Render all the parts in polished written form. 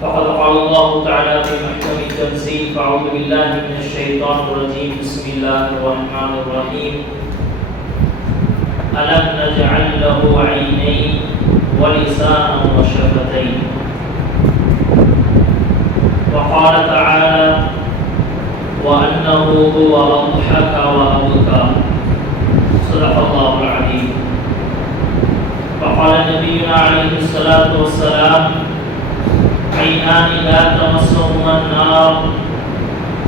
فقد قال الله تعالى في محكم التنزيل فأعوذ بالله من الشيطان الرجيم بسم الله الرحمن الرحيم ألم نجعل له عينين ولسانا وشفتين وقال تعالى وأنه هو أضحك وأبكى صدق الله العظيم. وقال نبينا عليه الصلاة والسلام عينان لا تمسهما النار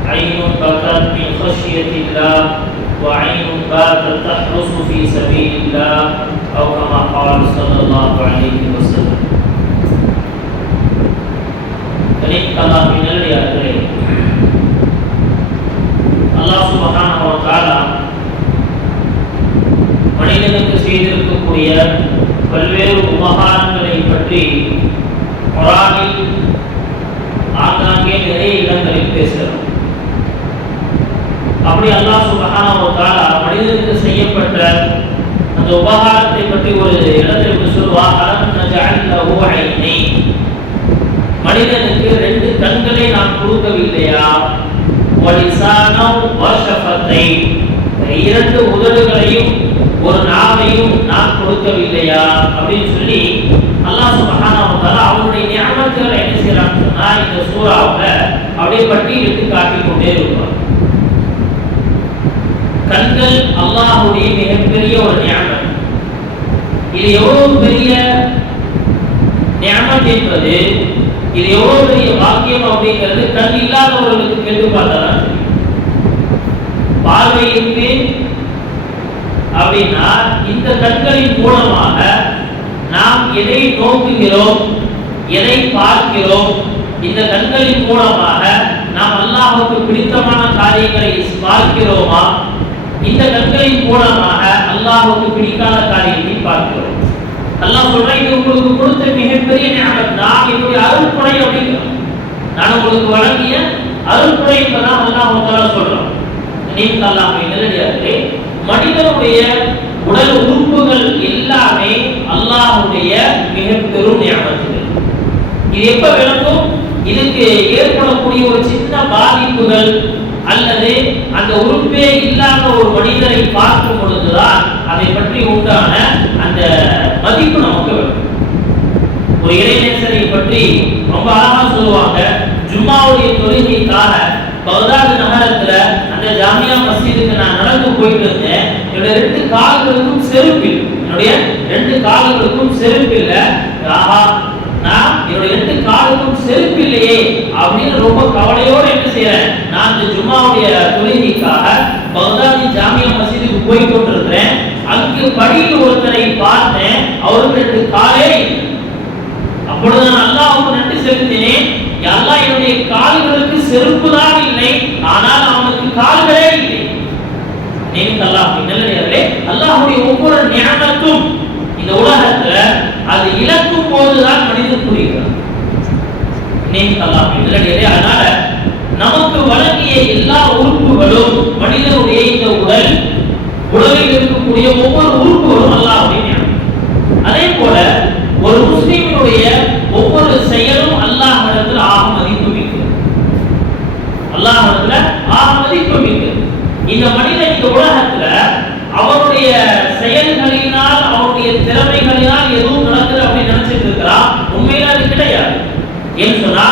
عين بكت من خشية الله وعين باتت تحرس في سبيل الله أو كما قال صلى الله عليه وسلم. அல்லாஹ் சுப்ஹானஹு வ தஆலா மனிதனுக்கு செய்திருக்கக்கூடிய பல்வேறு உபகாரங்களை பற்றி குர்ஆனில் ஆங்காங்கே நிறைய இடங்களில் பேசுகிறார். அப்படி அல்லாஹ் சுப்ஹானஹு வ தஆலா மனிதனுக்கு செய்யப்பட்ட அந்த உபகாரத்தை பற்றி ஒரு இடத்தில் சொல்வார், அலம் நஜஅல் லஹு ஐனைன், மனிதனுக்கு ரெண்டு கண்களை நாம் கொடுக்கவில்லையா, வலிசானம் வஷஃபத்தைன், இரண்டு உதடுகளையும் ஒரு நாவையும் நாம் கொடுக்கவில்லையா அப்படின்னு சொல்லி அல்லாஹ் சுப்ஹானஹு வ தஆலா அவருடைய நியமத்துகளை என்ன செய்யறான்னு சொன்னா இந்த சூறாவுல அப்படியே பட்டியலிட்டு காட்டிக் கொண்டே இருப்பார். கண்கள் அல்லாஹ்வுடைய மிகப்பெரிய ஒரு நியமத். இது எவ்வளவு பெரிய நியமத் என்பது, இது எவ்வளவு பெரிய பாக்கியம் அப்படிங்கிறது கண் இல்லாதவர்களுக்கு கேட்டு பார்த்தாதான் பார்வை இருக்கு அப்படின்னா இந்த கண்களின் மூலமாக நாம் எதை நோக்குகிறோம், எதை பார்க்கிறோம், இந்த கண்களின் மூலமாக நாம் அல்லாஹ்வுக்கு பிடித்தமான காரியங்களை பார்க்கிறோமா, இந்த கண்களின் மூலமாக அல்லாஹ்வுக்கு பிடிக்காத காரியத்தை பார்க்கிறோம். அல்லாஹ் சொல்றான், இது உங்களுக்கு கொடுத்த மிகப்பெரிய நியமத், நான் என்னுடைய அருள்கொடை அப்படிங்கிறோம், நான் உங்களுக்கு வழங்கிய அருள்கொடை என்பதான் அல்லாஹ் தஆலா சொல்றான். நீங்க அல்லாஹ்வை நல்லடியார்களே, மனிதனுடைய உடல் உறுப்புகள் எல்லாமே அல்லாஹ்வுடைய மிக பெரும் நியமத்துகள். இது எப்ப விளங்கும், இதுக்கு ஏற்படக்கூடிய ஒரு சின்ன பாதிப்புகள் அல்லது அந்த உறுப்பே இல்லாத ஒரு மனிதரை பார்க்கும் பொழுதுதான் அதை பற்றி உண்டான அந்த மதிப்பு நமக்கு வரும். ஒரு இறைநேசரை பற்றி ரொம்ப அழகா சொல்லுவாங்க. ஜும்மாவுடைய தொழுகைக்காக பகதாது நகரத்துல அந்த ஜாமியா மஸ்ஜிதுக்கு நான் நடந்து போயிட்டு இருந்தேன். என்னுடைய ரெண்டு கால்களுக்கும் செருப்பில், என்னுடைய ரெண்டு கால்களுக்கும் செருப்பில்ல, ஆஹா நான் என்னுடைய ரெண்டு காலுக்கும் செருப்பில்லையே அப்படின்னு ரொம்ப கவலையோடு என்ன செய்யறேன், நான் இந்த ஜும்மாவுடைய தொழுகைக்காக பகதாதி ஜாமியா மஸ்ஜிதுக்கு போய் கொண்டிருக்கிறேன். அங்கு படியில் ஒருத்தரை பார்த்தேன், அவருக்கு ரெண்டு காலே. அப்பொழுது நான் அல்லாஹ்வுக்கு நன்றி செலுத்தினேன். அல்லாஹ் என்னுடைய கால்களுக்கு செருப்பு தான் இல்லை, ஆனால் அவனுக்கு கால்களே இல்லை. நீங்க அல்லாஹ்வை நல்லடியார்களே, அல்லாஹ்வுடைய ஒவ்வொரு நியமத்தும் இந்த உலகத்துல அது இழக்கும் போதுதான் மனிதன் புரிகிறான். நீங்க அல்லாஹ்வை நல்லடியார்களே, அதனால நமக்கு வழங்கிய எல்லா உறுப்புகளும் மனிதனுடைய இந்த உடலில் இருக்கக்கூடிய ஒவ்வொரு உறுப்புகளும் அல்லாஹ்வுடைய நியமத். அதே போல ஒரு முஸ்லிமினுடைய ஒவ்வொரு செயலும் அல்லாஹ்விடத்தில் ஆக மதிப்பு மிக்கது. அல்லாஹ்விடத்தில் ஆக மதிப்பு மிக்கது. இந்த மனிதன் இந்த உலகத்துல அவருடைய செயல்களினால் அவருடைய திறமைகளினால் எதுவும் நடக்குது அப்படின்னு நினைச்சிட்டு இருக்கிறான். உண்மையில அது கிடையாது. ஏன்னு சொன்னா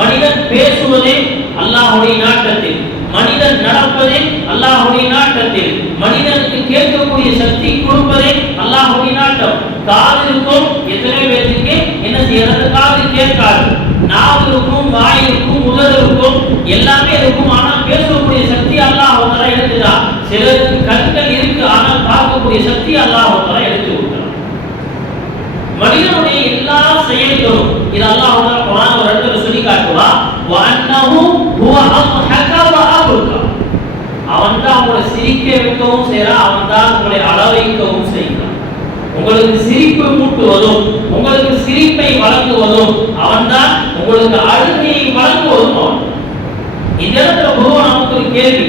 மனிதன் பேசுவதே அல்லாஹ்வுடைய நாட்டத்தில், மனிதன் நடப்பதே அல்லாஹ்வுடைய நாட்டத்தில், மனிதனுக்கு கேட்கக்கூடிய சக்தி கொடுப்பதே அல்லாஹ்வுடைய நாட்டம். காது இருக்கும், எத்தனை பேருக்கு என்ன செய்யறது, காது கேட்காது. நாவு இருக்கும், வாய் இருக்கும், உதடு இருக்கும், எல்லாமே இருக்கும். ஆனால் பேசக்கூடிய சக்தி அல்லாஹ் தஆலா எடுத்துட்டான். சிலருக்கு கண்கள் இருக்கு, ஆனால் பார்க்கக்கூடிய சக்தி அல்லாஹ் தஆலா எடுத்து விட்டான். மனிதனுடைய எல்லா செயல்களும் இது அல்லாஹ் தஆலா குர்ஆன் ஒரு இடத்துல சொல்லி காட்டுவா, வஅன்னஹு ஹுவ அத்ஹக வ அபுகா, அவன் தான் உங்களை சிரிக்க வைக்கவும் செய்றான், அவன் தான் உங்களை அழ வைக்கவும் செய்கிறான். உங்களுக்கு சிரிப்பு மூட்டுவதும் உங்களுக்கு சிரிப்பை வழங்குவதும் அவன்தான், உங்களுக்கு அழுகையை வழங்குவதும் அவன். இந்த இடத்துல பகவான் நமக்கு ஒரு கேள்வி,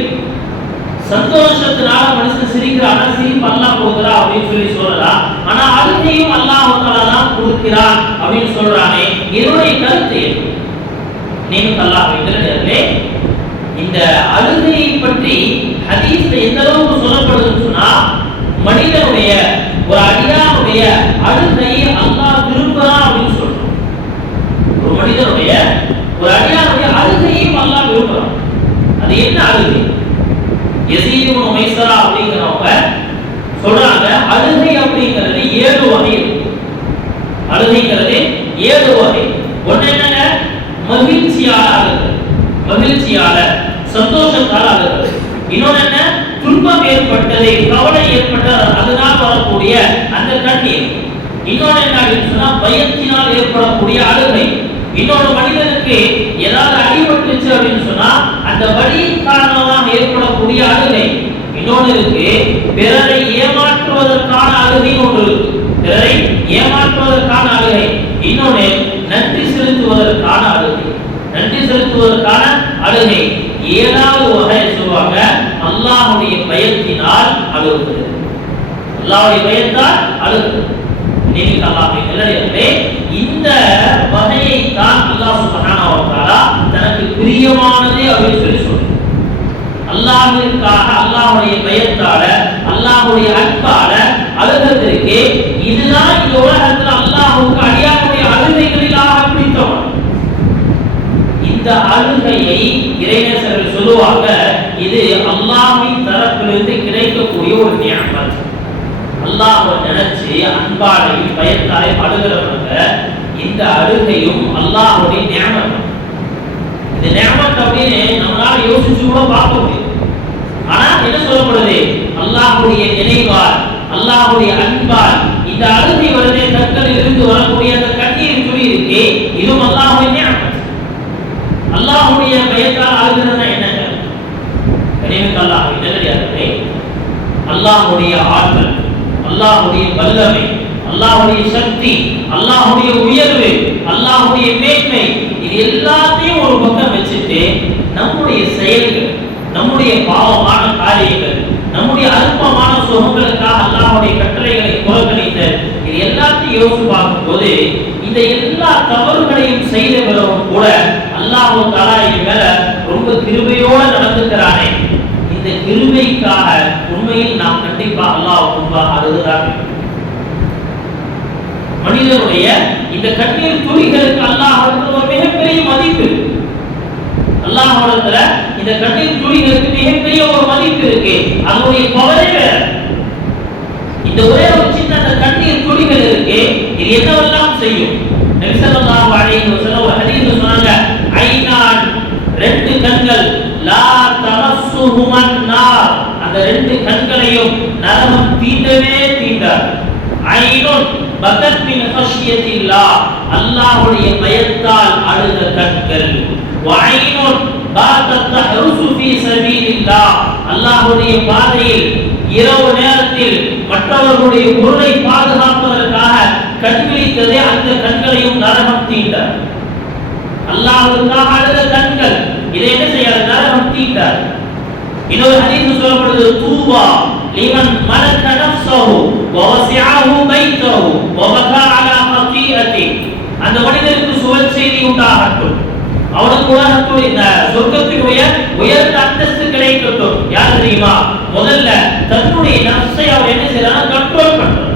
சந்தோஷத்தினால மனுஷன் சிரிக்கிறானா, சிரிப்பு அல்லாஹ் கொடுக்குறா அப்படின்னு சொல்லி சொல்லலாம். ஆனா அழுகையும் அல்லாஹ் தஆலா தான் கொடுக்கிறான் அப்படின்னு சொல்றானே, இதனுடைய கருத்து நேரத்திலே இந்த அழுகையை பற்றி ஹதீஸ்ல எந்த அளவுக்கு சொல்லப்படுதுன்னு சொன்னா, மனிதனுடைய ஒரு அடியானுடைய அழுகையை அல்லாஹ் விரும்புறான் அப்படின்னு சொல்றோம். ஒரு மனிதனுடைய ஒரு அடியானுடைய அழுகையும் அல்லாஹ் விரும்புறான். அது என்ன அழுகை? யஸீத் இப்னு மைஸரா அப்படிங்கிறவங்க சொல்றாங்க, அழுகை அப்படிங்கிறது 7 வகை இருக்கு. அழுகைங்கிறது 7 வகை. ஒண்ணு என்னங்க? மகிழ்ச்சியால அழுகை, மகிழ்ச்சியால சந்தோஷத்தால அழுகை. இன்னொன்னு என்ன? துன்பம் ஏற்பட்டது, கவலை ஏற்பட்டது, அதனால் வரக்கூடிய அந்த கண்ணீர். இன்னொன்னு என்ன அப்படின்னு சொன்னா, பயத்தினால் ஏற்படக்கூடிய அழுகை. இன்னொரு மனிதனுக்கு ஏதாவது அடிபட்டுச்சு அப்படின்னு சொன்னா அந்த வலியின் காரணமாக ஏற்படக்கூடிய அழுகை. இன்னொன்று இருக்கு, பிறரை ஏமாற்றுவதற்கான அழுகை ஒன்று இருக்கு, பிறரை ஏமாற்றுவதற்கான அழுகை. இன்னொன்று நன்றி செலுத்துவதற்கான அழுகை, நன்றி செலுத்துவதற்கான அழுகை. 7வது வகை சொல்லுவாங்க, அல்லாஹ்வுடைய பயத்தினால் அழுகுது, அல்லாஹ்வுடைய பயத்தால் அழுகுது. இந்த வகையை தான் அல்லாஹ் சுப்ஹானஹு வ தஆலா தனக்கு பிரியமானது அப்படின்னு சொல்லி சொல்றார். அல்லாஹ்விற்காக அல்லாஹ்வுடைய பயத்தால அல்லாஹ்வுடைய அன்பால அழுகிறதுக்கு இதுதான் இந்த உலகத்தில் அல்லாஹ்வுக்கு அடியானுடைய அழுகைகளில் ஆக பிடித்தவன். இந்த அழுகையை இறைநேசர்கள் சொல்லுவாங்க, இது அல்லாஹ்வின் தரப்பிலிருந்து கிடைக்கக்கூடிய ஒரு நியமத். அல்லாஹ்வை நினைச்சு அன்பாலையும் பயத்தாலையும் அழுகிறவங்க இந்த அழுகையும் அல்லாஹ்வுடைய நியமத். இந்த நியமத் அப்படின்னு நம்மளால யோசிச்சு கூட பார்க்க முடியும். ஆனா என்ன சொல்லப்படுது? அல்லாஹ்வுடைய நினைவால் அல்லாஹ்வுடைய அன்பால் இந்த அழுகை வருதே, கண்களில் இருந்து வரக்கூடிய அந்த கண்ணீர் துளி இருக்கு, இதுவும் அல்லாஹ்வுடைய நியமத். அல்லாஹ்வுடைய பயத்தால் அழுகிறதுனா என்னங்க? கனிமிக்க அல்லாஹ்வை நல்லடியார்களே, அல்லாஹ்வுடைய ஆற்றல், அல்லாஹ்வுடைய வல்லமை, அல்லாஹ்வுடைய சக்தி, அல்லாஹ்வுடைய உயர்வு, அல்லாஹ்வுடைய மேன்மை, இது எல்லாத்தையும் ஒரு பக்கம் வச்சுட்டு நம்முடைய செயல்கள், நம்முடைய பாவமான காரியங்கள், நம்முடைய அல்பமான சுகங்களுக்காக அல்லாஹ்வுடைய கட்டளைகளை புறக்கணித்தல், இது எல்லாத்தையும் யோசித்து பார்க்கும்போது இந்த எல்லா தவறுகளையும் செய்த பிறகும் கூட அல்லாஹ் தஆலா என் மேல ரொம்ப கிருபையோடு நடந்துக்கிறானே, இந்த கிருபைக்காக உண்மையில் நாம் கண்டிப்பா அல்லாஹ் முன்பாக அழுதுதான். மனிதனுடைய இந்த கண்ணீர் துளிகளுக்கு அல்லாஹ்வுக்கு ஒரு மிகப்பெரிய மதிப்பு. அல்லாஹ்வுடைய இந்த கண்ணீர் துளிகளுக்கு மிகப்பெரிய ஒரு மதிப்பு இருக்கு. அதனுடைய பவரே வேற. இந்த ஒரே ஒரு சின்ன அந்த கண்ணீர் துளிகள் இருக்கு, இது என்னவெல்லாம் செய்யும்? நபி ஸல்லல்லாஹு அலைஹி வஸல்லம் ஒரு ஹதீஸ்ல சொன்னாங்க, ஐனான், 2 கண்கள், லா தமஸ்ஸுஹுமன் நார், அந்த 2 கண்களையும் நரகம் தீண்டவே தீண்டாது. ஐனுன் பகத் மின் ஹஷ்யத்தில்லாஹ், அல்லாஹ்வுடைய பயத்தால் அழுத கண்கள். வஐனுன் பாதத் தஹருசு ஃபீ சபீலில்லாஹ், அல்லாஹ்வுடைய பாதையில் இரவு நேரத்தில் மற்றவர்களுடைய பொருளை பாதுகாப்பதற்காக கண்விழித்ததே, அந்த கண்களையும் நரகம் தீண்டாது. அல்லாஹ்வுக்காக அழுத கண்கள், இதை என்ன செய்யாது? நரகம் தீண்டாது. இன்னொரு ஹதீஸ் சொல்லப்படுது, தூபா லிமன் மலக நஃப்ஸஹு வ வஸிஅஹு பைத்தஹு வ பகா அலா ஹதீஅதி, அந்த மனிதனுக்கு சுவச்செய்தி உண்டாகட்டும், அவனுக்கு உலகத்துடைய இந்த சொர்க்கத்தினுடைய உயர்ந்த அந்தஸ்து கிடைக்கட்டும். யார் தெரியுமா? முதல்ல தன்னுடைய நஃப்ஸை அவர் என்ன செய்யறார்? கண்ட்ரோல் பண்றார்.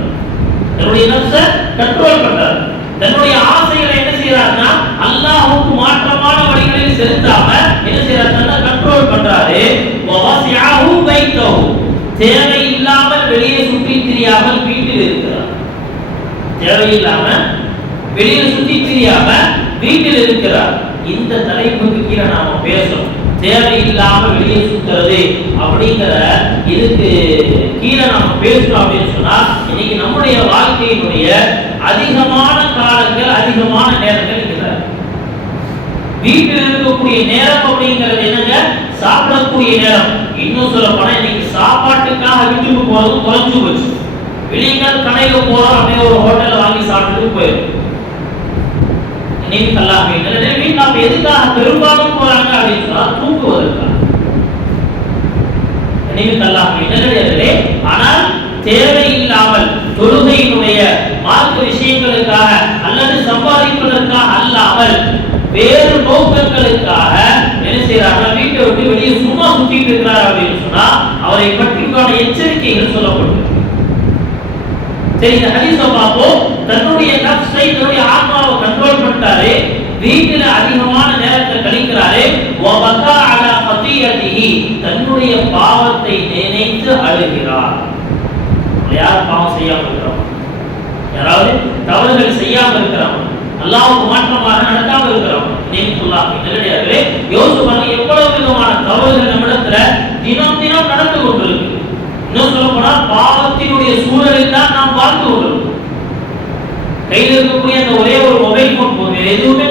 தன்னுடைய நஃப்ஸை கண்ட்ரோல் பண்றார். தன்னுடைய ஆசைகளை என்ன செய்யறாருன்னா அல்லாஹ்வுக்கு மாற்றமான வழிகளில் செலுத்தாம என்ன செய்யறாரு? தன்னை கண்ட்ரோல் பண்றாரு. வஸிஅஹு பைத்தஹு, தேவையில்லாமல் வெளியே சுற்றி திரியாமல் வீட்டில் இருக்கிறார். தேவையில்லாமல் வெளியே சுற்றி திரியாம வீட்டில் இருக்கிறார். இந்த தலைப்புக்கு கீழே நாம பேசணும். தேவையில்லாமல் வெளியே சுத்துறது அப்படிங்கிற இதுக்கு கீழே நாம பேசணும் அப்படின்னு சொன்னா, இன்னைக்கு நம்முடைய வாழ்க்கையினுடைய அதிகமான காலங்கள், அதிகமான நேரங்கள் இருக்கிறார். வீட்டில் இருக்கக்கூடிய நேரம் அப்படிங்கிறது என்னங்க? சாப்பிடக்கூடிய நேரம். இன்னும் சொல்ல போனா இன்னைக்கு சாப்பாட்டுக்காக வீட்டுக்கு போறது குறைஞ்சு போச்சு. வெளியே கடையில போறோம், அப்படியே ஒரு ஹோட்டல்ல வாங்கி சாப்பிட்டு போயிடும். வீட்டுல எதுக்காக பெரும்பாலும் போறாங்க அப்படின்னு சொன்னா தூங்குவதற்காக. ஆனால் தேவையில்லாமல் தொழுகையினுடைய மார்க்க விஷயங்களுக்காக அல்லது சம்பாதிப்பதற்காக அல்லாமல் வேறு நோக்கங்களுக்காக தூங்கிட்டு இருக்கிறார் அப்படின்னு சொன்னா அவரை பற்றியான எச்சரிக்கைகள் சொல்லப்பட்டிருக்கு. சரி, இந்த ஹதீஸை பார்ப்போம். தன்னுடைய நஃப்ஸை, தன்னுடைய ஆத்மாவை கண்ட்ரோல் பண்ணிட்டாரு, வீட்டில அதிகமான நேரத்தை கழிக்கிறாரு. வபகா அலா ஃபதியதிஹி, தன்னுடைய பாவத்தை நினைத்து அழுகிறார். யார் பாவம் செய்யாம இருக்கிறோம், யாராவது தவறுகள் செய்யாம இருக்கிறோம், அல்லாஹ்வுக்கு மாற்றமாக நடக்காம இருக்கிறோம், நேரடியாகவே யோசிச்சு பாருங்க எவ்வளவு விதமான தவறுகள் நம்மிடத்துல தினம் தினம் நடந்து கொண்டிருக்கு. இன்னும் சொல்ல போனா பாவத்தினுடைய சூழலில் தான் நாம் வாழ்ந்து கொண்டிருக்கோம். கையில் இருக்கக்கூடிய அந்த ஒரே ஒரு மொபைல் போன் போது எதுவுமே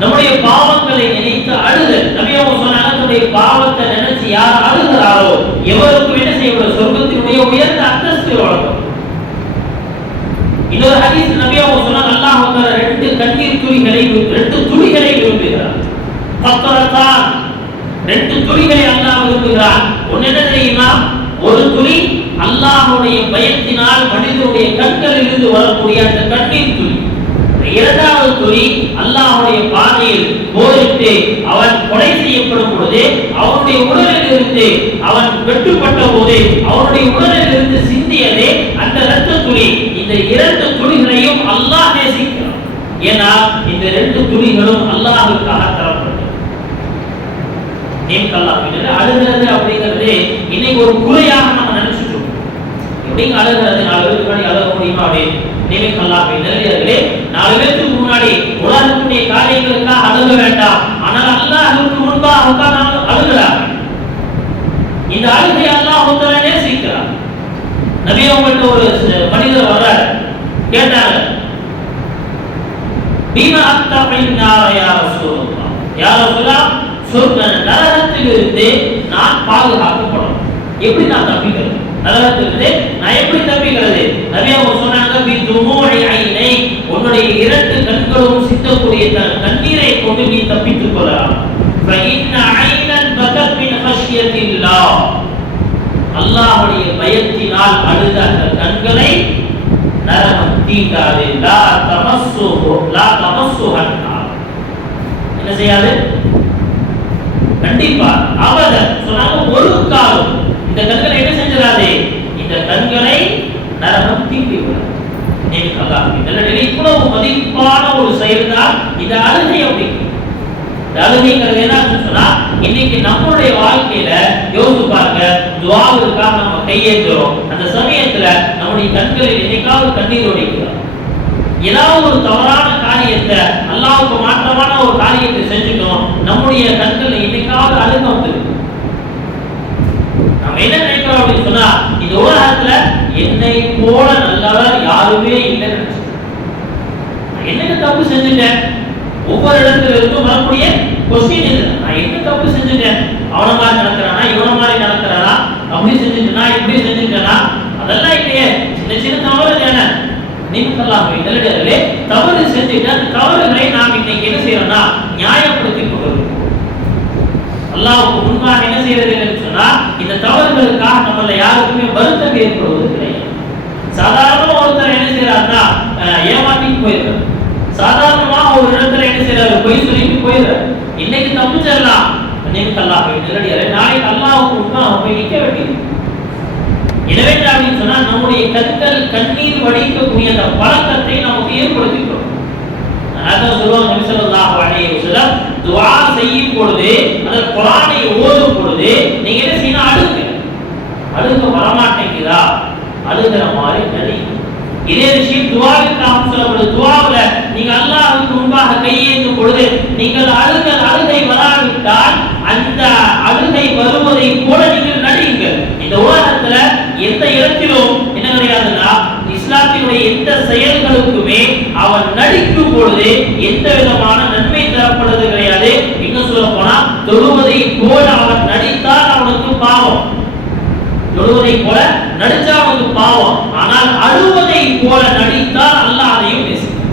நம்முடைய பாவங்களை நினைத்து அழுதல். நபி அவங்க சொன்னாங்க, தன்னுடைய பாவத்தை நினைச்சு யார் அழுகிறாரோ எவருக்கும் என்ன செய்யப்படும், சொர்க்கத்தினுடைய உயர்ந்த அந்தஸ்து வழங்கும். இன்னொரு ஹதீஸ் நபி அவங்க சொன்னாங்க, அல்லாஹ் தஆலா ரெண்டு கண்ணீர் துளிகளை, ரெண்டு துளிகளை விரும்புகிறார். ஃபத்ரதான், ரெண்டு துளிகளை அல்லாஹ் விரும்புகிறார். ஒன்னு என்ன தெரியுமா, ஒரு துளி அல்லாஹ்வுடைய பயத்தினால் மனிதனுடைய கண்களில் இருந்து வரக்கூடிய அந்த கண்ணீர் துளி. இரண்டாவது துளி அல்லாஹ்வுடைய பாதையில் போரிட்டு அவன் கொலை செய்யப்படும் பொழுது, அவனுடைய உடலில் இருந்து அவன் வெட்டுப்பட்ட போது அவனுடைய உடலில் இருந்து சிந்தியதே அந்த இரத்த துளி. இந்த இரண்டு துளிகளையும் அல்லாஹ் நேசிக்கிறான். ஏன்னா இந்த ரெண்டு துளிகளும் அல்லாஹ்வுக்காக தரப்பட்டது. அழுகிறது அப்படிங்கிறது இன்னைக்கு ஒரு குறையாக நம்ம நினைச்சிட்டு இருக்கோம். எப்படி அழுகிறது, 4 பேருக்கு முன்னாடி அழுக முடியுமா அப்படின்னு நினைக்கலாமே. 4 பேருக்கு முன்னாடி உலகத்துடைய காரியங்களுக்காக அழுக வேண்டாம், ஆனால் அல்லாஹ்வுக்கு முன்பாக அழுகிறார். இந்த அழுகை அல்லாஹ் நேசிக்கிறார். நபி அவங்கள்ட்ட ஒரு மனிதர் வர்றார், கேட்டாங்க, பீமா அத்தபின்னார யா ரசூலுல்லாஹ், யா ரசூலுல்லாஹ், நரகத்தில் இருந்து நான் பாதுகாக்கப்படணும், எப்படி நான் தப்பிக்கிறது, நரகத்திலிருந்து நான் எப்படி தப்பிக்கிறது? நபி அவங்க சொன்னாங்க, பி துமூஇ ஐனை, உன்னுடைய இரண்டு கண்களும் சிந்தக்கூடிய கண்ணீரை கொண்டு நீ தப்பித்துக் கொள்ளலாம். ஃபஇன்ன ஐனன் பகத் மின் ஹஷ்யத்தில்லாஹ், அல்லாஹ்வுடைய பயத்தினால் அழுத அந்த கண்களை நரகம் தீண்டாது. லா தமஸ்ஸுஹா, என்ன செய்யாது, கண்டிப்பா அவத சொன்னாங்க, ஒரு காலம் இந்த கண்களை என்ன செஞ்சிடாதே, இந்த கண்களை நரகம் தீண்டிவிடும். இவ்வளவு மதிப்பான ஒரு செயல் தான் இந்த அழுகை. அப்படி இந்த அழுகைங்கிறது என்ன சொன்னா, இன்னைக்கு நம்மளுடைய வாழ்க்கையில யோசிச்சு பாருங்க, துஆவுக்காக நம்ம கையேந்துறோம், அந்த சமயத்துல நம்முடைய கண்களில் என்னைக்காவது கண்ணீர் ஒடிக்கிறோம். ஏதாவது ஒரு தவறான காரியத்தை, அல்லாஹ்வுக்கு மாற்றமான ஒரு காரியத்தை செஞ்சுட்டோம், நம்முடைய கண்கள் என்னைக்காவது அழுக வந்துருக்கு. நம்ம என்ன நினைக்கிறோம் அப்படின்னு சொன்னா, இந்த உலகத்துல என்னை போல நல்லவர் யாருமே இல்லைன்னு நினைச்சோம். என்ன தப்பு செஞ்சுட்டேன், ஒவ்வொரு இடத்துல இருந்தும் வரக்கூடிய கொஸ்டின் இது, நான் என்ன தப்பு செஞ்சுட்டேன், அவன மாதிரி நடக்கிறானா, இவன மாதிரி நடக்கிறானா, அப்படி செஞ்சுட்டேனா, இப்படி செஞ்சுட்டேனா, அதெல்லாம் இல்லையே, சின்ன சின்ன தவறு தானே. நிமித்தல்லாமே தவறு செஞ்சுட்டு அந்த தவறுகளை நாம் இன்னைக்கு என்ன செய்யறோம்னா நியாயப்படுத்திக் கொண்டிருக்கிறோம். அல்லாஹ்வுக்கு முன்பாக என்ன செய்யறது சொன்னா, இந்த தவறுகளுக்காக நம்மள யாருக்குமே வருத்தம் ஏற்படுவது கிடையாது. சாதாரணமா ஒருத்தர் என்ன செய்யறாருன்னா ஏமாத்திட்டு போயிடுறாரு, சாதாரணமா ஒரு இடத்துல என்ன செய்யறாரு, பொய் சொல்லிட்டு போயிடுறாரு. இன்னைக்கு தப்பிச்சிடலாம், நிமித்தல்லாமே நாளைக்கு அல்லாஹ்வுக்கு முன்பாக போய் நிற்க வேண்டியது. எனவே அப்படின்னு சொன்னா நம்முடைய கண்கள் கண்ணீர் வடிக்கக்கூடிய அந்த பழக்கத்தை நமக்கு ஏற்படுத்திக்கிறோம். அதான் சொல்லுவாங்க, நபி ஸல்லல்லாஹு அலைஹி வஸல்லம் துஆ செய்யும் பொழுது, அந்த குர்ஆனை ஓதும் பொழுது நீங்க என்ன செய்யணும், அழுக வரமாட்டேங்குதா, அழுகிற மாதிரி நடிங்க. இதே விஷயம் துஆவுக்காக சொல்லப்படுது. துஆவுல நீங்க அல்லாஹ்வுக்கு முன்பாக கையேந்தும் பொழுது நீங்கள் அழுகை வராவிட்டால் அந்த அழுகை வருவதை போல நீங்கள் நடியுங்கள். இந்த உலகத்துல எந்த இடத்திலும் என்ன கிடையாதுன்னா, இஸ்லாத்தினுடைய எந்த செயல்களுக்குமே அவன் நடிக்கும் பொழுது எந்த விதமான நன்மை தரப்படுவது கிடையாது. இன்னும் சொல்ல போனா, தொழுவதை போல அவன் நடித்தால் அவனுக்கு பாவம், தொழுவதை போல நடிச்சா அவனுக்கு பாவம். ஆனால் அழுவதை போல நடித்தால் அல்லாஹ் அதையும் நேசிக்கிறான்,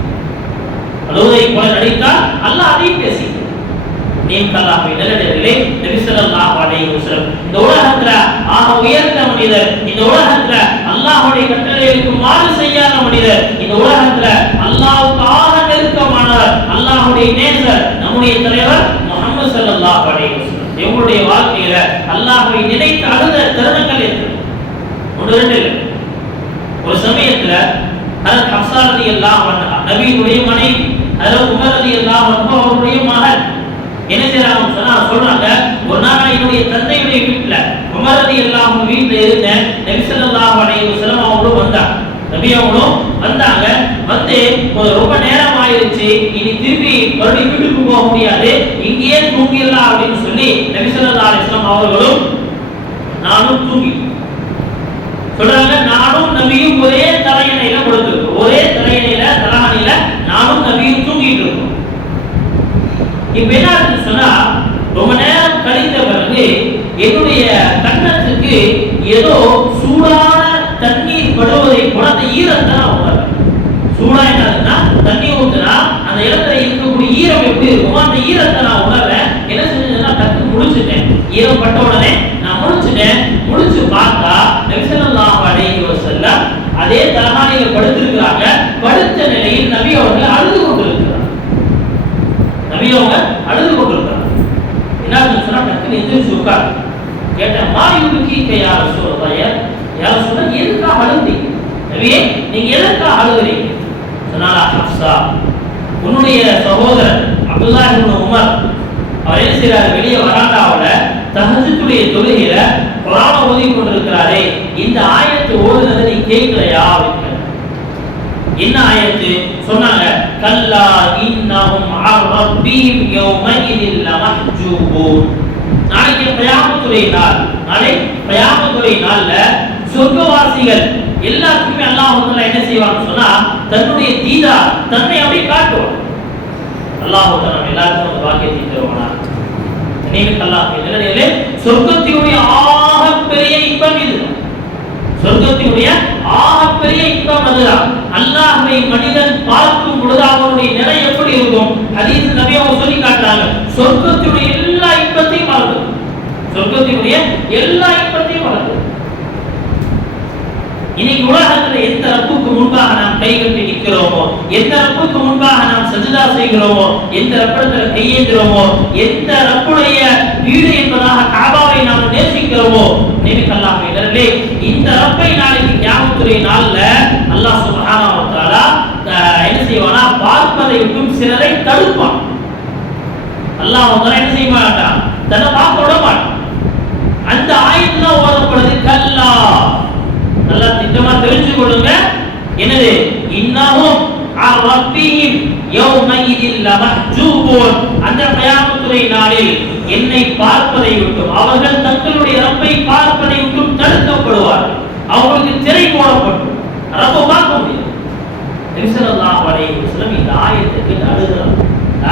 அழுவதை போல நடித்தால் அல்லாஹ் அதையும் நேசிக்கிறான். நபி ஸல்லல்லாஹு அலைஹி வஸல்லம் இந்த உலகத்துல ஆக உயர்ந்த மனிதர், இந்த உலகத்துல அல்லாஹ்வுடைய கட்டளைகளுக்கு மாறு செய்யாத மனிதர், இந்த உலகத்துல அல்லாஹ்வுக்கு ஆக நெருக்கமானவர், அல்லாஹ்வுடைய நேசர் நம்முடைய தலைவர் முஹம்மது ரசூல் ஸல்லல்லாஹு அலைஹி வஸல்லம் இவங்களுடைய வாழ்க்கையில அல்லாஹ்வை நினைத்து அழுத தருணங்கள் எது? ஒன்று ரெண்டு இல்லை. ஒரு சமயத்துல ஹஜ்ரத் ஹப்ஸா ரலியல்லாஹு அன்ஹா நபியுடைய மனைவி, ஹஜ்ரத் உமர் ரலியல்லாஹு அன்ஹு அவருடைய மகள் என்ன செய்றாங்க சொன்னா சொல்றாங்க, ஒரு நாள் என்னுடைய தந்தையுடைய வீட்டுல உமர் ரலியல்லாஹு அன்ஹு வீட்டுல இருந்த நபி ஸல்லல்லாஹு அலைஹி வஸல்லம் அவங்களும் வந்தாங்க. நபி அவங்களும் வந்தாங்க. வந்து ரொம்ப நேரம் ஆயிருச்சு, இனி திருப்பி மறுபடியும் வீட்டுக்கு போக முடியாது, இங்கேயே தூங்கிடலாம் அப்படின்னு சொல்லி நபி ஸல்லல்லாஹு அலைஹி வஸல்லம் அவர்களும் நானும் தூங்கி சொல்றாங்க. நானும் நபியும் ஒரே தலையணையில படுத்திருக்கோம், ஒரே தலையணையில தலகாணியில நானும் நபியும் தூங்கிட்டு இருக்கோம். இப்ப என்ன ஆகுதுன்னு சொன்னா, ரொம்ப நேரம் கழிந்த பிறகு என்னுடைய கண்ணத்துக்கு ஏதோ சூடான தண்ணீர் படுவதை போல அந்த ஈரத்தை நான் உணர்றேன். சூடா என்னதுன்னா தண்ணி ஊத்துனா அந்த இடத்துல இருக்கக்கூடிய ஈரம் எப்படி இருக்குமோ அந்த ஈரத்தை நான் உணர்றேன். என்ன செஞ்சேன்னா டக்கு முடிச்சுட்டேன். ஈரம் பட்ட உடனே நான் முடிச்சுட்டேன். முடிச்சு பார்த்தா நபி ஸல்லல்லாஹு அலைஹி வஸல்லம் அதே தலகாணியில படுத்திருக்கிறாங்க. படுத்த நிலையில் நபி அவர்கள் அழுது கொண்டிருக்கிறார். நபி அவங்க அழுது கொண்டிருக்கிறார். என்ன சொன்னா டக்குன்னு எந்திரிச்சு உட்கார். கேட்டேன், மாயுக்கு கையா ரசூலுல்லாஹ், யார் சொன்னா எதுக்காக அழுந்தீங்க நபியே, நீங்க எதற்காக அழுகிறீங்க? சொன்னாரா, ஹப்ஸா உன்னுடைய சகோதரன் அப்துல்லாஹ் இப்னு உமர் அவர் என்ன செய்யறாரு, வெளியே வராண்டாவுல தஹஜ்ஜுடைய தொழுகையில குர்ஆனை ஓதி கொண்டிருக்கிறாரே, இந்த ஆயத்து ஓதுனதை நீ கேட்கலையா அப்படின்னு. என்ன ஆயத்து சொன்னாங்க? கல்லா இன்னஹும் அன் ரப்பிஹிம் யௌமஇதில் லமஹ்ஜூபூன். நாளைக்கு கியாமத்துடைய நாள், நாளை கியாமத்துடைய நாள்ல சொர்க்கவாசிகள் எல்லாருக்குமே அல்லாஹ் தஆலா என்ன செய்வான்னு சொன்னா தன்னுடைய தீதா தன்னை அப்படியே காட்டுவான். அல்லாஹ் தஆலா எல்லாருக்கும் அந்த வாக்கியத்தை தருவானா? நீங்க அல்லாஹ் என்னிலே சொர்க்கத்தினுடைய ஆகப்பெரிய இன்பம் இது. சொர்க்கத்தினுடைய ஆகப்பெரிய இன்பம் அதுதான். அல்லாஹ்வை மனிதன் பார்க்கும் பொழுது அவனுடைய நிலை எப்படி இருக்கும்? ஹதீஸ் நபி அவங்க சொல்லி காட்டுறாங்க, சொர்க்கத்தினுடைய எல்லா இன்பத்தையும் மறந்து, சொர்க்கத்தினுடைய எல்லா இன்பத்தையும் மறந்து. இன்னைக்கு உலகத்துல எந்த ரப்புக்கு முன்பாக நாம் கை கட்டி நிற்கிறோமோ, எந்த ரப்புக்கு முன்பாக நாம் சஜ்தா செய்கிறோமோ, எந்த ரப்பத்துல கையேந்துறோமோ, எந்த ரப்புடைய வீடு என்பதாக காபாவை நாம் நேசிக்கிறோமோ, நினைக்கல்லாமே இடர்களே, இந்த ரப்பை நாளைக்கு கியாமத்துடைய நாள்ல அல்லாஹ் சுப்ஹானஹு வ தஆலா என்ன செய்வானா, பார்ப்பதை விட்டும் சிலரை தடுப்பான். அல்லாஹ் வந்து என்ன செய்ய மாட்டான், தன்னை பார்க்க விட மாட்டான். அந்த ஆயத்துல ஓதப்படுது கல்லா. நல்லா திட்டமா தெரிஞ்சு கொள்ளுங்க, என்னது இன்னஹும் அன் ரப்பிஹிம் யௌமஇதில் லமஹ்ஜூபூன். அந்த கியாமத்துடைய நாளில் என்னை பார்ப்பதை விட்டும், அவர்கள் தங்களுடைய ரப்பை பார்ப்பதை விட்டும் தடுக்கப்படுவார்கள். அவர்களுக்கு திரை போடப்படும், ரப்பை பார்க்க முடியும். நபி ஸல்லல்லாஹு அலைஹி வஸல்லம் இந்த ஆயத்தை கேட்டு அழுகுறாங்க.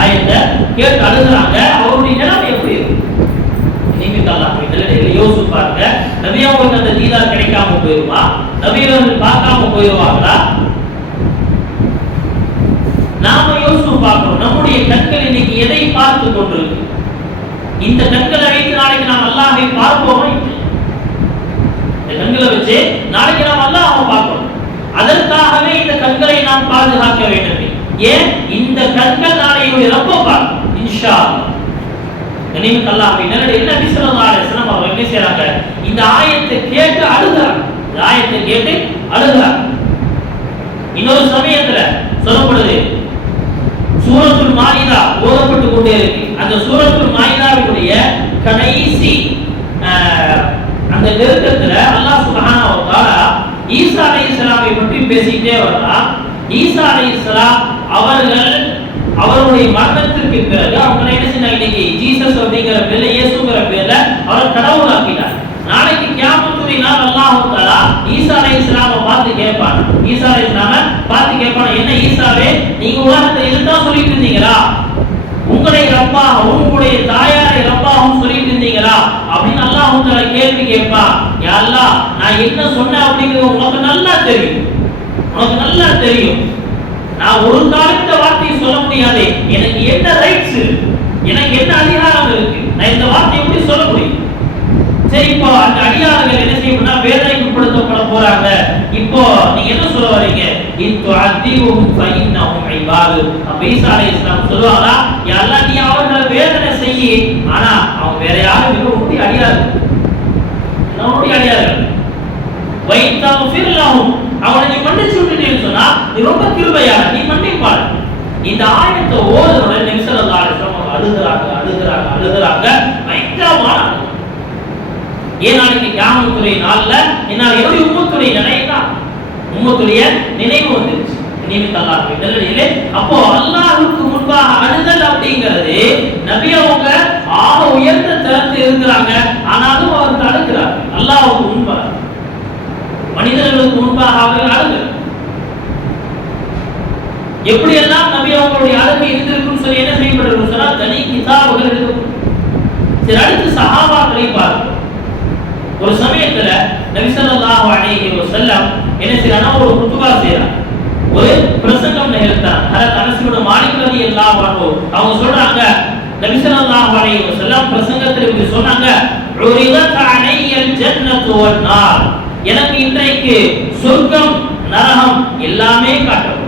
ஆயத்தை கேட்டு அழுகுறாங்க. அவருடைய நிலைமை எப்படி இருக்கும்? நீங்க அல்லாஹ் இதெல்லாம் யோசிச்சு பாருங்க. நபி அவங்களுக்கு அந்த தீதார் கிடைக்காம போயிருமா? நபி அவர்கள் பார்க்காம போயிருவாங்களா? நாம யோசிச்சு பார்க்கணும், நம்முடைய கண்கள் இன்னைக்கு எதை பார்த்து கொண்டிருக்கு? இந்த கண்களை வைத்து நாளைக்கு நாம் அல்லாஹ்வை பார்ப்போமா? இந்த கண்களை வச்சு நாளைக்கு நாம் அல்லாஹ்வை பார்ப்போம். அதற்காகவே இந்த கண்களை நாம் பாதுகாக்க வேண்டும். ஏன்? இந்த கண்கள் நாளையுடைய ரப்பை பார்க்கும் இன்ஷா அல்லாஹ். கனிமத் அல்லாஹ் நேரடியாக நபி ஸல்லல்லாஹு அலைஹி வஸல்லம் அவங்க என்ன செய்றாங்க, இந்த ஆயத்தை கேட்டு அழுகுறாங்க. இந்த ஆயத்தை கேட்டு அழுகுறாங்க. இன்னொரு சமயத்துல சொல்லப்படுது, சூரத்துல் மாயிதா ஓதப்பட்டு கொண்டே இருக்கு. அந்த சூரத்துல் மாயிதாவுடைய கடைசி அந்த நெருக்கத்துல அல்லாஹ் சுப்ஹானஹு வ தஆலா ஈசா அலைஹிஸ்ஸலாமை பற்றி பேசிட்டே வர்றார். ஈசா அலைஹிஸ்ஸலாம் அவர்கள் அவருடைய மரணத்திற்கு பிறகு அவங்க என்ன செஞ்சாங்க, இன்னைக்கு ஜீசஸ் அப்படிங்கிற பேர்ல, இயேசுங்கிற பேர்ல அவர் கடவுளாக்கினார். நாளைக்கு கியாமத்துடைய நாள் அல்லாஹ் தஆலா ஈசா அலைஹிஸ்ஸலாமை பார்த்து கேட்பான். ஈசா அலைஹிஸ்ஸலாமை பார்த்து கேட்பான், என்ன ஈசாவே, நீங்க உலகத்தை இதுதான் சொல்லிட்டு இருந்தீங்களா? உங்களுடைய ரப்பாகவும் உங்களுடைய தாயாரை ரப்பாகவும் சொல்லிட்டு இருந்தீங்களா அப்படின்னு அல்லாஹ் தஆலா கேள்வி கேட்பான். யா அல்லாஹ், நான் என்ன சொன்னேன் அப்படிங்கிறது உனக்கு நல்லா தெரியும், உனக்கு நல்லா தெரியும். நான் ஒரு காலம் இந்த வார்த்தையை சொல்ல முடியாது. எனக்கு என்ன ரைட்ஸ் இருக்கு, எனக்கு என்ன அதிகாரம் இருக்கு, நான் இந்த வார்த்தையை எப்படி சொல்ல முடியும்? சரி, இப்போ அந்த அடியார்கள் என்ன செய்யணும்னா வேதனைப்படுத்தப்பட போறாங்க. இப்போ நீங்க என்ன சொல்ல வரீங்க? இத்து அதிபும் ஃபைன்னஹும் இபாது. அப்ப ஈசா அலைஹிஸ்ஸலாம் சொல்லுவாங்களா, யா அல்லாஹ் நீ அவர்களை வேதனை செய்யி, ஆனா அவங்க வேற யாரும் இல்ல, உன்னுடைய அடியார்கள், நம்முடைய அடியார்கள். வைத்தஃபிர் லஹும், அவனை நீ மன்னிச்சு விட்டுட்டேன்னு சொன்னா நீ ரொம்ப கிருபையான, நீ மன்னிப்பாய். இந்த ஆயத்தை ஓதுறவங்க நபி ஸல்லல்லாஹு அலைஹி வஸல்லம் அழுகுறாங்க பயங்கரமான. ஏன் நாளைக்கு கியாமத்துடைய நாள்ல என்னால் என்னுடைய உம்மத்துடைய உம்மத்துடைய நினைவு வந்துருச்சு. நினைவு அப்போ அல்லாஹ்வுக்கு முன்பாக அழுதல் அப்படிங்கிறது நபி அவங்க ஆக உயர்ந்த தரத்தில் இருக்கிறாங்க. ஆனாலும் அவர்கள் அழுகிறார். அல்லாஹ்வுக்கு முன்பாக, மனிதர்களுக்கு முன்பாக அவர்கள் அழுகிறார். எப்படி எல்லாம் நபி அவங்களுடைய அழுகை இருந்திருக்கும் சொல்லி என்ன செய்யப்பட்டிருக்கும் சொன்னா தனி கிதாபுகள் எழுதப்படும். சரி, அடுத்து சஹாபாக்களை பார்ப்போம். ஒரு சமயத்துல நபி ஸல்லல்லாஹு அலைஹி வஸல்லம் என்ன செய்யறாங்க, ஒரு குத்துபா செய்யறாங்க, ஒரு பிரசங்கம் நிகழ்த்தாங்க. ஹஜ்ரத் அனஸ் இப்னு மாலிக் ரலியல்லாஹு அன்ஹு அவங்க சொல்றாங்க, நபி ஸல்லல்லாஹு அலைஹி வஸல்லம் பிரசங்கத்தில் இப்படி சொன்னாங்க, உரிதத் அலையல் ஜன்னத்து வன் நார், எனக்கு இன்றைக்கு சொர்க்கம் நரகம் எல்லாமே காட்டப்பட்டது.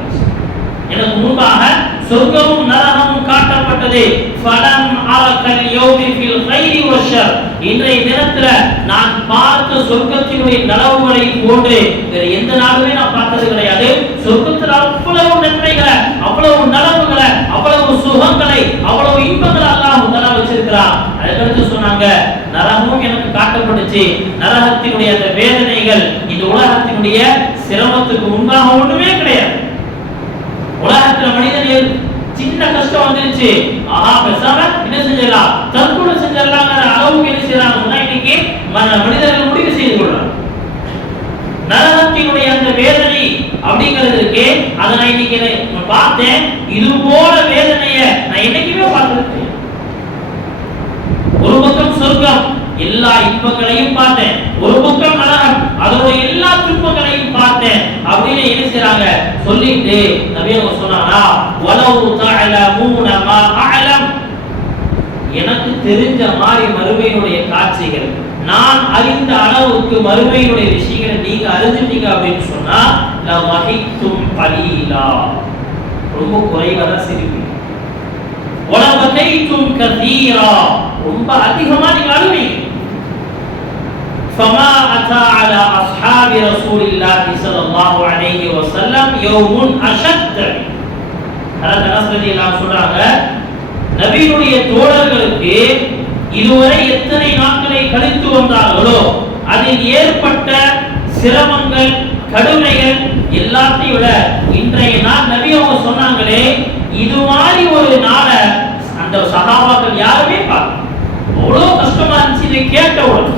எனக்கு முன்பாக சொர்க்கமும் நரகமும் காட்டப்பட்டது. ஃபலம் அரகல் யௌமி ஃபில் கைரி வஷர், இன்றைய தினத்துல நான் பார்த்த சொர்க்கத்தினுடைய நலவுகளை போன்று வேற எந்த நாளுமே நான் பார்த்தது கிடையாது. சொர்க்கத்தில் அவ்வளவு நன்மைகளை, அவ்வளவு நலவுகளை, அவ்வளவு சுகங்களை, அவ்வளவு இன்பங்களை அல்லாஹ் தஆலா வச்சிருக்கிறார். அதுக்கடுத்து சொன்னாங்க, நரகமும் எனக்கு காட்டப்பட்டுச்சு. நரகத்தினுடைய அந்த வேதனைகள் இந்த உலகத்தினுடைய சிரமத்துக்கு முன்பாக ஒண்ணுமே கிடையாது. உலகத்துல மனிதன் சின்ன கஷ்டம் வந்துருச்சு, ஆஹா பேசாம என்ன செஞ்சிடலாம், தற்கொலை செஞ்சிடலாங்கிற அளவுக்கு என்ன செய்யறாங்க, இன்னைக்கு மனிதர்கள் முடிவு செய்து கொள்றாங்க. நரகத்தினுடைய அந்த வேதனை அப்படிங்கிறது இருக்கு, அதை நான் இன்னைக்கு பார்த்தேன். இது போல வேதனையை நான் என்னைக்குமே பார்த்தது. ஒரு பக்கம் சொர்க்கம், எல்லா இன்பங்களையும் பார்த்தேன், ஒரு பக்கம் நரகம், அதோட எல்லா துன்பங்களையும் பார்த்தேன் அப்படின்னு என்ன செய்றாங்க சொல்லிட்டு நபி அவங்க சொன்னாங்க, வலவு தஅலமூன மா அஅலம், எனக்கு தெரிஞ்ச மாதிரி மறுமையினுடைய காட்சிகள், நான் அறிந்த அளவுக்கு மறுமையினுடைய விஷயங்களை நீங்க அறிஞ்சிட்டீங்க அப்படின்னு சொன்னா லவஹித்தும் கலீலா, ரொம்ப குறைவா தான் சிரிப்பீங்க. வலபகைத்தும் கதீரா, ரொம்ப அதிகமா நீங்க அழுவீங்க. فما اتى على اصحاب رسول الله صلى الله عليه وسلم يوم اشد. ஹஜ்ரத் அனஸ் ரலியல்லாஹு சொல்றாங்க, நபியுடைய தோழர்களுக்கு இதுவரை எத்தனை நாட்களை கழித்து வந்தார்களோ அதில் ஏற்பட்ட சிரமங்கள், கடுமைகள் எல்லாத்தையும் விட இன்றைய நாள் நபி அவங்க சொன்னாங்களே, இது மாதிரி ஒரு நாளை அந்த சஹாபாக்கள் யாருமே பார்க்கல. அவ்வளோ கஷ்டமா இருந்துச்சு. இதை கேட்டவுடன்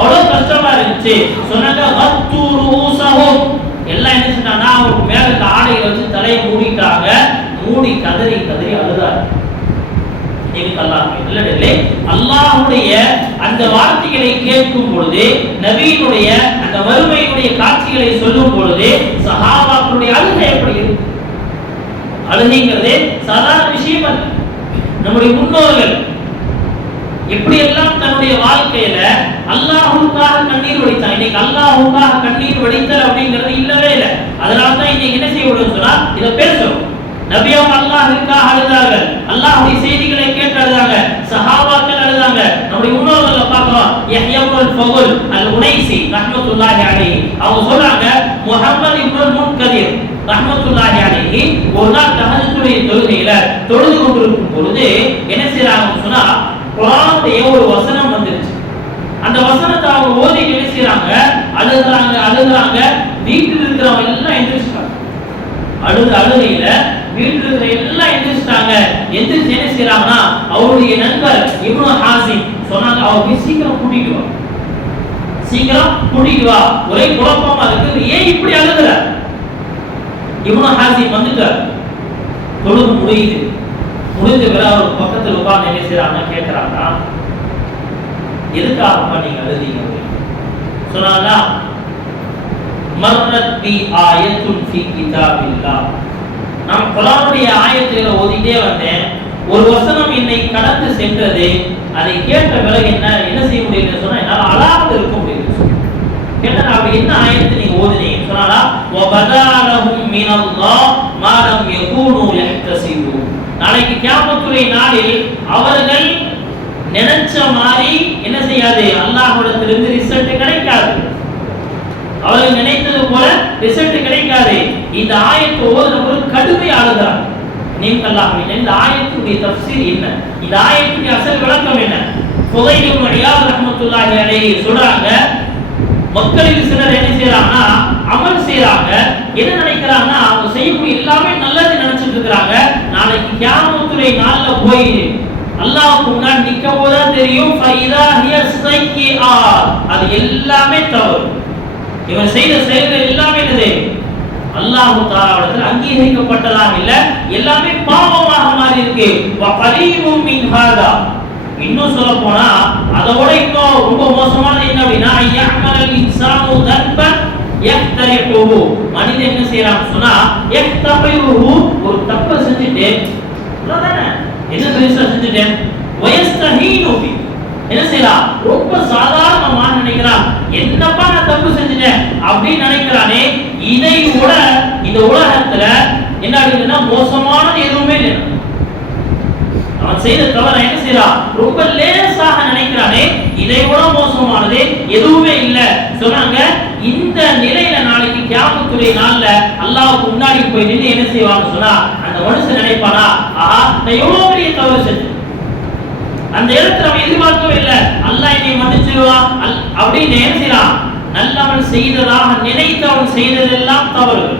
அவ்வளவு கஷ்டமா இருந்துச்சு. சொன்னாங்க, எல்லாம் என்ன செஞ்சாங்கன்னா அவங்க மேல இந்த ஆடையை வச்சு தலையை மூடிட்டாங்க. மூடி கதறி கதறி அழுதாரு. அல்லாஹ்வுடைய அந்த வார்த்தைகளை கேட்கும் பொழுது, நபியினுடைய அந்த வறுமையினுடைய காட்சிகளை சொல்லும் பொழுது சஹாபாக்களுடைய அழுகை எப்படி இருக்கு? அழுகைங்கிறதே சாதாரண விஷயம் அல்ல. நம்முடைய முன்னோர்கள் எப்படி எல்லாம் தன்னுடைய வாழ்க்கையில அல்லாஹ்வுக்காக கண்ணீர் வடித்தாங்க. இன்னைக்கு அல்லாஹ்வுக்காக கண்ணீர் வடித்தல் அப்படிங்கிறது இல்லவே இல்லை. அதனால தான் இன்னைக்கு என்ன செய்யணும் சொன்னா இதை பேசுறோம். நபி அவங்க அல்லாஹ்வுக்காக அழுதார்கள், அல்லாஹ்வுடைய செய்திகளை கேட்டு அழுதாங்க, சஹாபாக்கள் அழுதாங்க. நம்முடைய முன்னோர்களை பார்க்கலாம், யஹ்யா இப்னுல் ஃபதுல் அல் உனைசி ரஹ்மத்துல்லாஹி அலைஹி அவங்க சொல்றாங்க, முஹம்மது இப்னுல் முன்கதிர் ரஹ்மத்துல்லாஹி அலைஹி ஒரு நாள் தஹஜ்ஜுடைய தொழுகையில தொழுது கொண்டிருக்கும் பொழுது என்ன செய்றாங்கன்னு சொன்னா குர்ஆனுடைய ஒரு வசனம் வந்துருச்சு. அந்த வசனத்தை அவங்க ஓதி என்ன செய்றாங்க, அழுகுறாங்க. வீட்டில் இருக்கிறவங்க எல்லாம் எந்திரிச்சிட்டாங்க. அழுகையில வீட்டில் இருக்கிற எல்லாம் எந்திரிச்சிட்டாங்க. எந்திரிச்சு என்ன செய்றாங்கன்னா அவருடைய நண்பர் இப்னு ஹாசிம் சொன்னாங்க, அவர் சீக்கிரம் கூட்டிட்டு வா, ஒரே குழப்பமா இருக்கு, ஏன் இப்படி அழுகுற? இப்னு ஹாசிம் வந்துட்டார். தொழுது முடிஞ்ச பிறகு அவர் பக்கத்தில் உட்கார்ந்து என்ன செய்யறாங்க கேட்கிறாங்க, எதுக்காகப்பா நீங்க அழுதீங்க? சொன்னாங்க, மர்ரத் பி ஆயத்துன் ஃபீ கிதாபில்லாஹ், நான் குர்ஆனுடைய ஆயத்துகளை ஓதிட்டே வந்தேன், ஒரு வசனம் என்னை கடந்து சென்றது. அதை கேட்ட பிறகு என்ன செய்ய முடியலன்னு சொன்னா என்னால அழாமல் இருக்க முடியல. கேட்டா அப்படி என்ன ஆயத்து நீங்க ஓதுனீங்க சொன்னாலா வபதாலஹும் மினல்லாஹ் மா லம் யகூனு யஹ்தஸிபு. நாளைக்கு கியாமத்துடைய நாளில் அவர்கள் நினைச்ச மாதிரி என்ன செய்யாது, அல்லாஹ்விடத்திலிருந்து ரிசல்ட் கிடைக்காது. அவர்கள் நினைத்தது போல ரிசல்ட் கிடைக்காது. இந்த ஆயத்தை ஓதுன ஒரு கடுமை ஆளுகிறார். இந்த ஆயத்துடைய தஃப்சீர் என்ன, இந்த ஆயத்துடைய அசல் விளக்கம் என்ன? ஃபுதைல் இப்னு இயாத் ரஹ்மத்துல்லாஹி அலைஹி சொல்றாங்க, மக்களுக்கு சிலர் என்ன செய்யறாங்கன்னா அமல் செய்யறாங்க, என்ன நினைக்கிறாங்கன்னா அவங்க செய்யக்கூடிய எல்லாமே நல்லது நினைச்சிட்டு இருக்கிறாங்க. நாளைக்கு கியாமத்துடைய நாள்ல போய் அல்லாஹ்வுக்கு முன்னாடி நிக்க போதுதான் தெரியும் ஃபைதா ஹிய ஸையிஆ, அது எல்லாமே தவறு. இவன் செய்த செயல்கள் எல்லாமே என்னது, அல்லாஹ் தஆலாவிடத்தில் அங்கீகரிக்கப்பட்டதாக இல்ல, எல்லாமே பாவமாக மாறி இருக்கு. வகலீமும் மின் ஹாதா, இன்னும் சொல்ல போனா அதோட இன்னும் ரொம்ப மோசமானது என்ன அப்படின்னா யஅமலல் இன்சானு தன்பன் யஹ்தரிஹு, மனிதன் என்ன செய்யறான்னு சொன்னா யஹ்தரிஹு, ஒரு தப்பு செஞ்சுட்டு அவ்வளவுதானே என்ன பெருசா செஞ்சுட்டேன் வயஸ்தஹீனு பி, என்ன செய்யறான் ரொம்ப சாதாரணமா நினைக்கிறான், என்னப்பா நான் தப்பு செஞ்சுட்டேன் அப்படின்னு நினைக்கிறானே. இதை விட இந்த உலகத்துல என்ன அப்படின்னா மோசமானது எதுவுமே இல்லை. அவன் செய்த தவற என்ன செய்யறான் ரொம்ப லேசாக நினைக்கிறானே, இதை விட மோசமானது எதுவுமே இல்லை சொன்னாங்க. இந்த நிலையில நாளைக்கு கியாமத்துடைய நாள்ல அல்லாஹ்வுக்கு முன்னாடி போய் நின்று என்ன செய்வாங்க சொன்னா அந்த மனுஷன் நினைப்பானா, ஆஹா நான் எவ்வளவு பெரிய தவறு செஞ்சேன், அந்த இடத்துல அவன் எதிர்பார்க்கவே இல்லை அல்லாஹ் என்னை மன்னிச்சிடுவான் அப்படின்னு என்ன செய்யறான், நல்லவன் செய்ததாக நினைத்து அவன் செய்ததெல்லாம் தவறுகள்.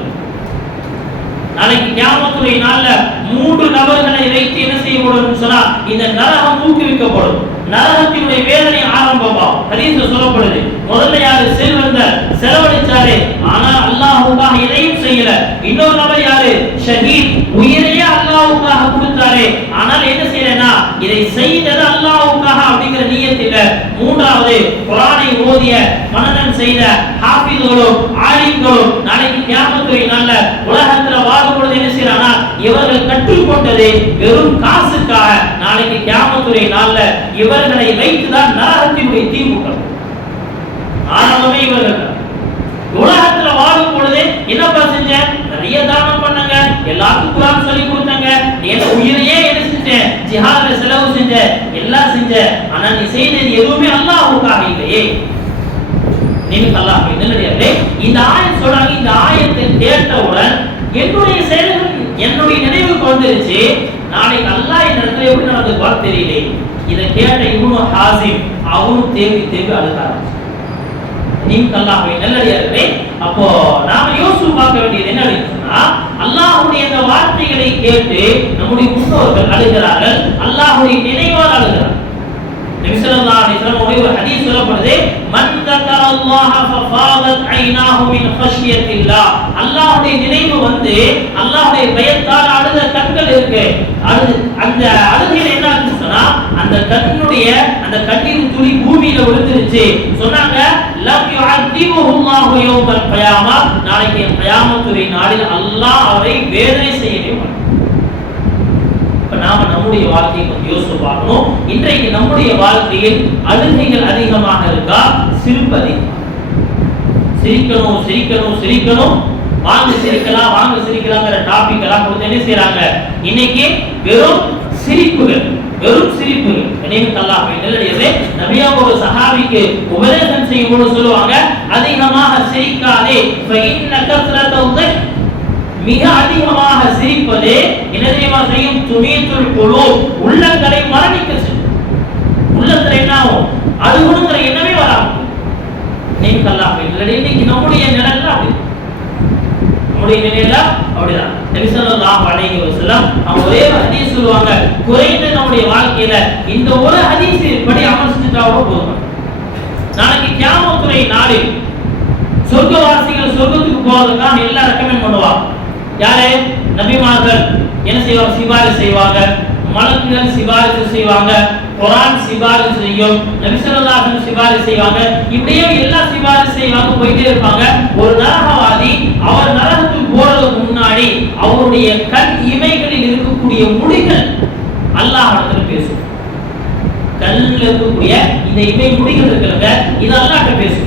நாளைக்கு கியாமத்துடைய நாள்ல 3 நபர்களை வைத்து என்ன செய்யப்படும் சொன்னா இந்த நரகம் ஊக்குவிக்கப்படும். நரகத்தினுடைய வேதனை ஆரம்பமாகும். ஹதீஸ்ல சொல்லப்படுது, முதல்ல யாரு செல்வந்தர் செலவழிச்சாரு, ஆனா அல்லாஹ்வுக்காக எதையும் செய்யல. இன்னொரு நபர் யாரு ஷஹீத், உயிரையே அல்லாஹ்வுக்காக கொடுத்தாரு, ஆனால் என்ன செய்யலனா இதை செய்தது அல்லாஹ்வுக்காக அப்படிங்கிற நியத் இல்ல. மூன்றாவது குர்ஆனை ஓதிய மனனம் செய்த ஹாஃபிஸ்களும் ஆலிம்களும் நாளைக்கு கியாமத்துடைய நாள்ல உலகத்துல வாழும் பொழுது என்ன செய்யறானா இவர்கள் கற்றுக்கொண்டது வெறும் காசுக்காக நாளைக்கு கியாமத்துடைய நாள்ல இவர்களை வைத்துதான் நரகத்தினுடைய தீர்வுகள் ஆரம்பமே. இவர்கள் உலகத்துல வாழும் பொழுது என்னப்பா செஞ்ச, நிறைய தானம் பண்ணங்க, எல்லாருக்கும் குர்ஆன் சொல்லி கொடுத்தாங்க, என் உயிரையே என்ன செஞ்ச, ஜிஹாத்ல செலவு செஞ்ச, எல்லாம் செஞ்ச, ஆனா நீ செய்தது எதுவுமே அல்லாஹ்வுக்காக இல்லையே. நீங்க அல்லாஹ் நல்லடியாரே, இந்த ஆயத் சொல்றாங்க, இந்த ஆயத்தை கேட்டவுடன் என்னுடைய செயல்கள் என்னுடைய நினைவுக்கு வந்துருச்சு, நாளைக்கு அல்லாஹ் இந்த இடத்துல எப்படி நடந்துக்குவார் தெரியல. இதை கேட்ட இப்னு ஹாசிம் அவரும் தேவி அழுதார். நீங்க அல்லாஹ் நல்லடியாரே, அப்போ நாம யோசிச்சு பார்க்க வேண்டியது என்ன அப்படின்னு சொன்னா அல்லாஹ்வுடைய இந்த வார்த்தைகளை கேட்டு நம்முடைய முன்னோர்கள் அழுகிறார்கள், அல்லாஹ்வுடைய நினைவால் அழுகிறார்கள். நபி ஸல்லல்லாஹு அலைஹி வஸல்லம் ஒரு ஹதீஸ் சொல்லப்படுது, மன் தக்கரல்லாஹ ஃபஃபாதத் ஐனாஹு மின் ஹஷ்யத்தில்லாஹ், அல்லாஹ்வுடைய நினைவு வந்து அல்லாஹ்வுடைய பயத்தால் அழுத கண்கள் இருக்கு, அந்த அழுகையில என்ன ஆச்சு சொன்னா அந்த கண்ணுடைய அந்த கண்ணீர் துளி பூமியில விழுந்துருச்சு. சொன்னாங்க லம் யுஅதிபுஹு அல்லாஹு யௌமல் கியாமா, நாளைக்கு கியாமத்துடைய நாளில் அல்லாஹ் அவரை வேதனை செய்யவே மாட்டார். நாம நம்முடைய வாழ்க்கையை கொஞ்சம் யோசிச்சு பார்க்கணும். இன்றைக்கு நம்முடைய வாழ்க்கையில் அழுகைகள் அதிகமாக இருக்கா, சிரிப்பு அதிகமாக? சிரிக்கணும் சிரிக்கணும் சிரிக்கணும், வாங்க சிரிக்கலாம் வாங்க சிரிக்கலாங்கிற டாபிக் எல்லாம் கொடுத்து என்ன செய்யறாங்க, இன்னைக்கு வெறும் சிரிப்புகள் வெறும் சிரிப்புகள். நபியாக ஒரு சஹாபிக்கு உபதேசம் செய்யும் போது சொல்லுவாங்க, அதிகமாக சிரிக்காதே, மிக அதிகமாக சிரிப்பது என்ன செய்யும், துமீத்துல் குலூப், உள்ளங்களை மரணிக்க செய்யும். உள்ளத்துல என்ன ஆகும், அழுகணுங்கிற எண்ணமே வராது. இன்னைக்கு நம்முடைய நிலையில அப்படி, நம்முடைய நிலையில அப்படிதான். நபி ஸல்லல்லாஹு அலைஹி வஸல்லம் அவங்க ஒரே ஹதீஸ் சொல்லுவாங்க, குறைந்த நம்முடைய வாழ்க்கையில இந்த ஒரு ஹதீஸ் படி அமல் செஞ்சுட்டாவே போதும். நாளைக்கு கியாமத்துடைய நாளில் சொர்க்கவாசிகள் சொர்க்கத்துக்கு போறதுக்காக எல்லாம் ரெக்கமெண்ட் பண்ணுவாங்க. யாரே நபிமார்கள் என்ன செய்வாங்க, சிபாரிசு செய்வாங்க, மலக்குகள் சிபாரிசு செய்வாங்க, குர்ஆன் சிபாரிசு செய்யும், நபி ஸல்லல்லாஹு அலைஹி வஸல்லம் சிபாரிசு செய்வாங்க, இப்படியே எல்லா சிபாரிசு செய்வாங்க, போயிட்டே இருப்பாங்க. ஒரு நரகவாதி அவர் நரகத்துக்கு போறதுக்கு முன்னாடி அவருடைய கண் இமைகளில் இருக்கக்கூடிய முடிகள் அல்லாஹ்விடத்தில் பேசும். கல்ல கண்ணில் இருக்கக்கூடிய இந்த இமை முடிகள் இருக்கிறவங்க இது அல்லாஹ்ட்ட பேசும்.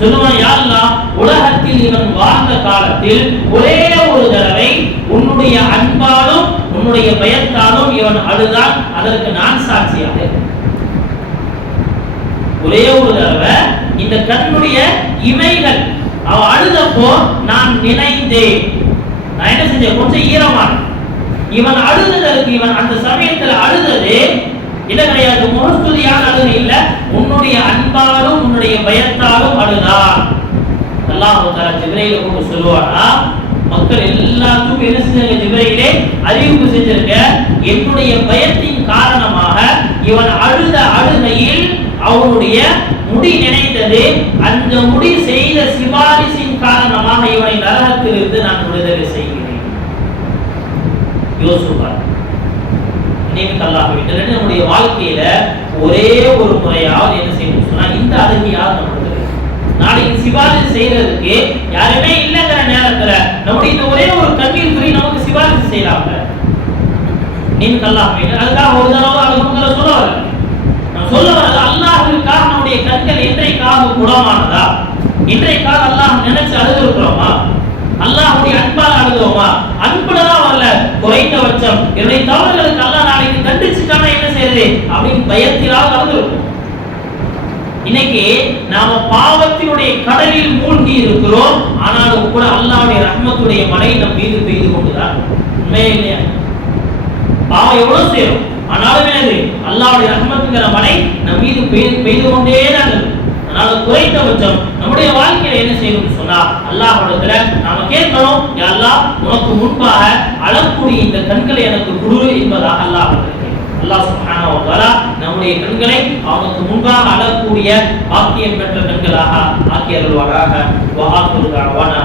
சொல்லுவான், யா அல்லாஹ், உலகத்தில் இவன் வாழ்ந்த காலத்தில் ஒரே ஒரு தடவை உன்னுடைய அன்பாலும் உன்னுடைய பயத்தாலும் இவன் அழுதான், அதற்கு நான் சாட்சியாக. ஒரே ஒரு தடவை இந்த கண்ணுடைய இமைகள் அவ அழுதப்போ நான் நினைந்தேன். நான் என்ன செஞ்சேன்? கொஞ்சம் ஈரமான இவன் அழுததற்கு, இவன் அந்த சமயத்தில் அழுதது இல்ல கிடையாது, முகஸ்துதியான அழுகை இல்ல, உன்னுடைய அன்பாலும் உன்னுடைய பயத்தாலும் அழுதான். அல்லாஹ் தஆலா ஜிப்ரீல கொண்டு சொல்லுவானா, மக்கள் எல்லாத்துக்கும் என்ன செஞ்சாங்க? ஜிப்ரீலே அறிவிப்பு செஞ்சிருக்க, என்னுடைய பயத்தின் காரணமாக இவன் அழுத அழுகையில் அவனுடைய முடி நினைத்தது, அந்த முடி செய்த சிபாரிசின் காரணமாக இவனை நரகத்திலிருந்து நான் விடுதலை செய்கிறேன். யோசுவார் நம்முடைய வாழ்க்கையில ஒரே ஒரு முறையாவது என்ன செய்யணும் சொன்னா இந்த அழுகையாவது நம்மளுக்கு நாளைக்கு சிபாரிசு செய்யறதுக்கு யாருமே இல்லைங்கிற நேரத்துல நம்முடைய இந்த ஒரே ஒரு கண்ணீர் துளி நமக்கு சிபாரிசு செய்யலாம்ல. நீங்க அல்லாஹ் அதுக்காக ஒரு தடவை அழுகுங்கிற சொல்ல வரல. நான் சொல்ல வர்றது அல்லாஹ்வுக்காக நம்முடைய கண்கள் இன்றைக்காக குணமானதா? இன்றைக்காக அல்லாஹ் நினைச்சு அழுதுருக்கிறோமா? அல்லாஹ்வுடைய அன்பால் அழுதுவோமா? அன்புலதான் வரல, குறைந்தபட்சம் என்னுடைய தவறுகளுக்கு அல்லாஹ் நாளைக்கு தண்டிச்சுட்டானா என்ன செய்யறது அப்படின்னு பயத்திலாவது அழுதுருக்கும். இன்னைக்கு நாம பாவத்தினுடைய கடலில் மூழ்கி இருக்கிறோம், ஆனாலும் கூட அல்லாஹ்வுடைய ரஹ்மத்துடைய மழை நம் மீது பெய்து கொண்டுதான். உண்மையே இல்லையா? பாவம் எவ்வளவு செய்யும், ஆனாலும் என்னது அல்லாஹ்வுடைய ரஹ்மத்துங்கிற மழை நம் மீது பெய்து கொண்டே தான் இருக்கு. அதனால குறைந்தபட்சம் நம்முடைய வாழ்க்கையில என்ன செய்யணும்னு சொன்னா அல்லாஹ்விடத்துல நாம கேட்கணும், யா அல்லாஹ், உனக்கு முன்பாக அழக்கூடிய இந்த கண்களை எனக்கு குரு என்பதாக அல்லாஹ் சுப்ஹானஹு வ தஆலா நம்முடைய கண்களை அவனுக்கு முன்பாக அழக்கூடிய பாக்கியம் பெற்ற கண்களாக ஆக்கி அருள்வாராக. வ ஆகிரு தஅவானா